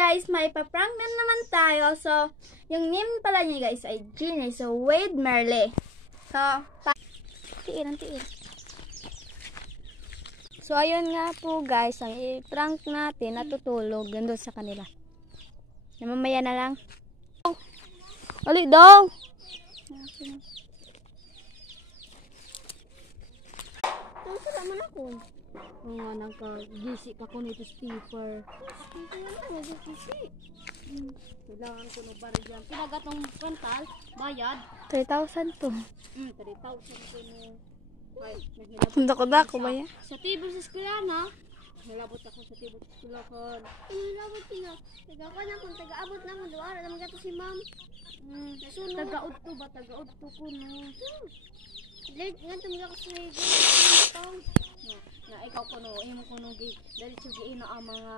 guys, may pa-prank na naman tayo. So, yung name pala niya guys ay Jeannie. So, Wade Merle. So, tiil. So, ayun nga po guys, ang i-prank natin, natutulog gandun sa kanila. Mamaya na lang. Ali daw! Tunsa naman ako. Oo nga, nagka-gisi ka ko nito speaker. Kailangan ko no bari dyan. Pinagatong rental, bayad. 3,000 to. 3,000 ko no. Dako ba yan? Sa table sa eskwelahan. Nalabot ako sa table sa eskwelahan. Nalabot sila. Taga-ako na kung taga-abot na kung duwara naman gato si ma'am. Taga-ud to ba? Taga-ud to ko no. Late nga tumila ko sa higo. Na ikaw kuno imo kuno gi dali sugiin ang mga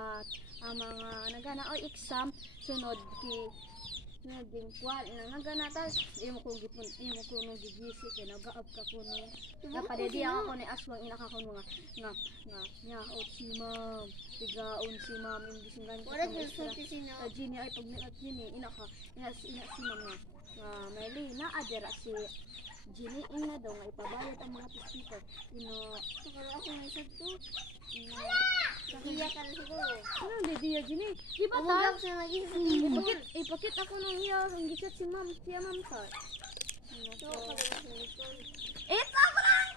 nagana o exam sunod ding kwal nagana ta imo ko gipon imo kuno gigisi kay nagaab ka kuno napadedi ako ni aswang ina ka kuno nga out si ma'am tigaon si ma'am imo gisingan ko wala gisulti sina sa Gini ay pag niat Gini ina si ma'am nga may na adera si Gini ina daw nga ipabayad ang mga speaker. Nakala ako na isa to. Iya ka na siguro. Ano, hindi Gini? Di ba Umugap siya lagi sa ipakit ako ng iya. Ang gisat si ma'am. Siya ma'am sa. Ito ako lang!